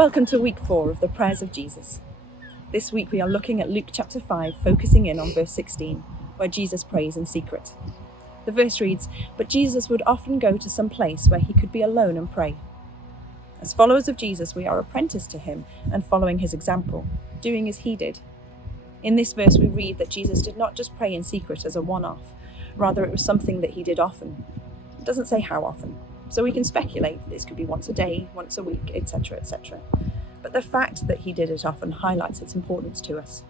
Welcome to week 4 of the Prayers of Jesus. This week we are looking at Luke chapter 5, focusing in on verse 16, where Jesus prays in secret. The verse reads, "But Jesus would often go to some place where he could be alone and pray." As followers of Jesus, we are apprenticed to him and following his example, doing as he did. In this verse we read that Jesus did not just pray in secret as a one-off, rather it was something that he did often. It doesn't say how often, so we can speculate that this could be once a day, once a week, etc., etc. But the fact that he did it often highlights its importance to us.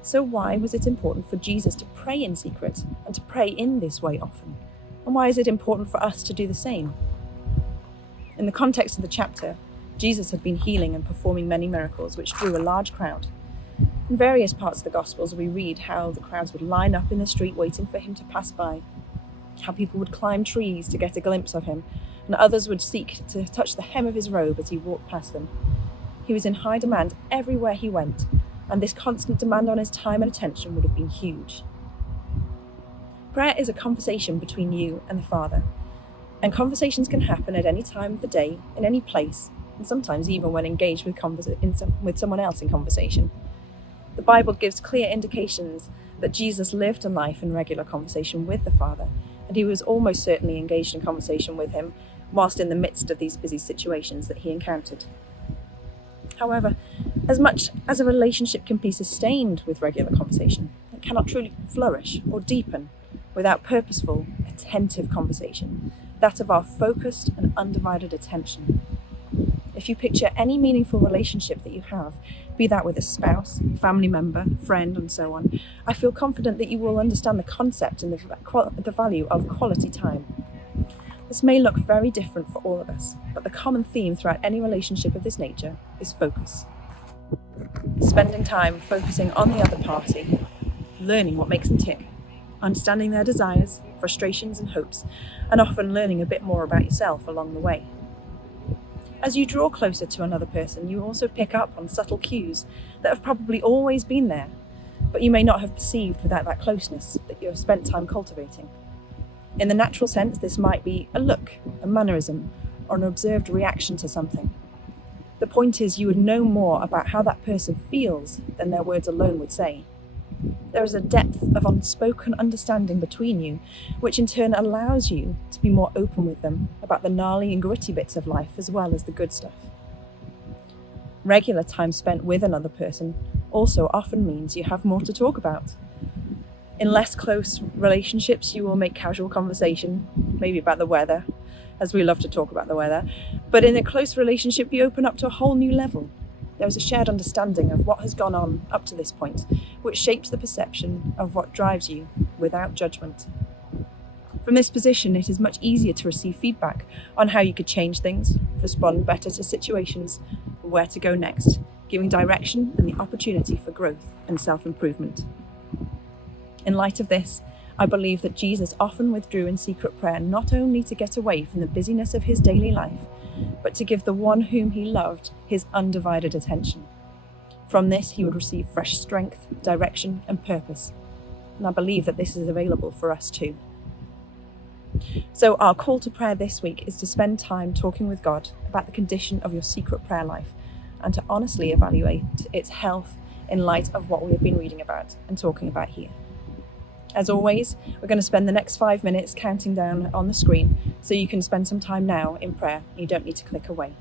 So why was it important for Jesus to pray in secret and to pray in this way often? And why is it important for us to do the same? In the context of the chapter, Jesus had been healing and performing many miracles which drew a large crowd. In various parts of the Gospels we read how the crowds would line up in the street waiting for him to pass by, how people would climb trees to get a glimpse of him, and others would seek to touch the hem of his robe as he walked past them. He was in high demand everywhere he went, and this constant demand on his time and attention would have been huge. Prayer is a conversation between you and the Father, and conversations can happen at any time of the day, in any place, and sometimes even when engaged with someone else in conversation. The Bible gives clear indications that Jesus lived a life in regular conversation with the Father, and he was almost certainly engaged in conversation with him whilst in the midst of these busy situations that he encountered. However, as much as a relationship can be sustained with regular conversation, it cannot truly flourish or deepen without purposeful, attentive conversation, that of our focused and undivided attention. If you picture any meaningful relationship that you have, be that with a spouse, family member, friend, and so on, I feel confident that you will understand the concept and the value of quality time. This may look very different for all of us, but the common theme throughout any relationship of this nature is focus. Spending time focusing on the other party, learning what makes them tick, understanding their desires, frustrations, and hopes, and often learning a bit more about yourself along the way. As you draw closer to another person, you also pick up on subtle cues that have probably always been there, but you may not have perceived without that closeness that you have spent time cultivating. In the natural sense, this might be a look, a mannerism, or an observed reaction to something. The point is, you would know more about how that person feels than their words alone would say. There is a depth of unspoken understanding between you, which in turn allows you to be more open with them about the gnarly and gritty bits of life as well as the good stuff. Regular time spent with another person also often means you have more to talk about. In less close relationships, you will make casual conversation, maybe about the weather, as we love to talk about the weather, but in a close relationship, you open up to a whole new level. There is a shared understanding of what has gone on up to this point, which shapes the perception of what drives you without judgment. From this position, it is much easier to receive feedback on how you could change things, respond better to situations, and where to go next, giving direction and the opportunity for growth and self-improvement. In light of this, I believe that Jesus often withdrew in secret prayer not only to get away from the busyness of his daily life, but to give the one whom he loved his undivided attention. From this, he would receive fresh strength, direction, and purpose. And I believe that this is available for us too. So our call to prayer this week is to spend time talking with God about the condition of your secret prayer life and to honestly evaluate its health in light of what we have been reading about and talking about here. As always, we're going to spend the next 5 minutes counting down on the screen, so you can spend some time now in prayer. You don't need to click away.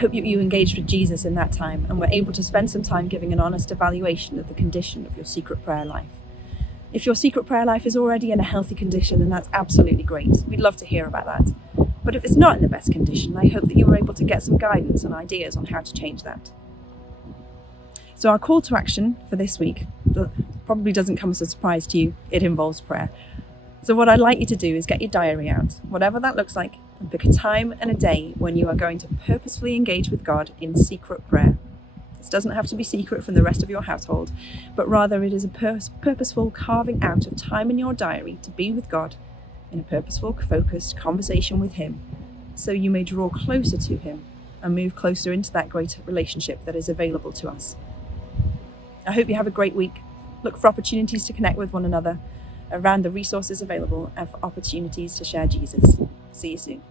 hope you engaged with Jesus in that time and were able to spend some time giving an honest evaluation of the condition of your secret prayer life. If your secret prayer life is already in a healthy condition, then that's absolutely great. We'd love to hear about that. But if it's not in the best condition, I hope that you were able to get some guidance and ideas on how to change that. So our call to action for this week probably doesn't come as a surprise to you. It involves prayer. So what I'd like you to do is get your diary out, whatever that looks like, and pick a time and a day when you are going to purposefully engage with God in secret prayer. This doesn't have to be secret from the rest of your household, but rather it is a purposeful carving out of time in your diary to be with God in a purposeful, focused conversation with Him, so you may draw closer to Him and move closer into that great relationship that is available to us. I hope you have a great week. Look for opportunities to connect with one another around the resources available and for opportunities to share Jesus. See you soon.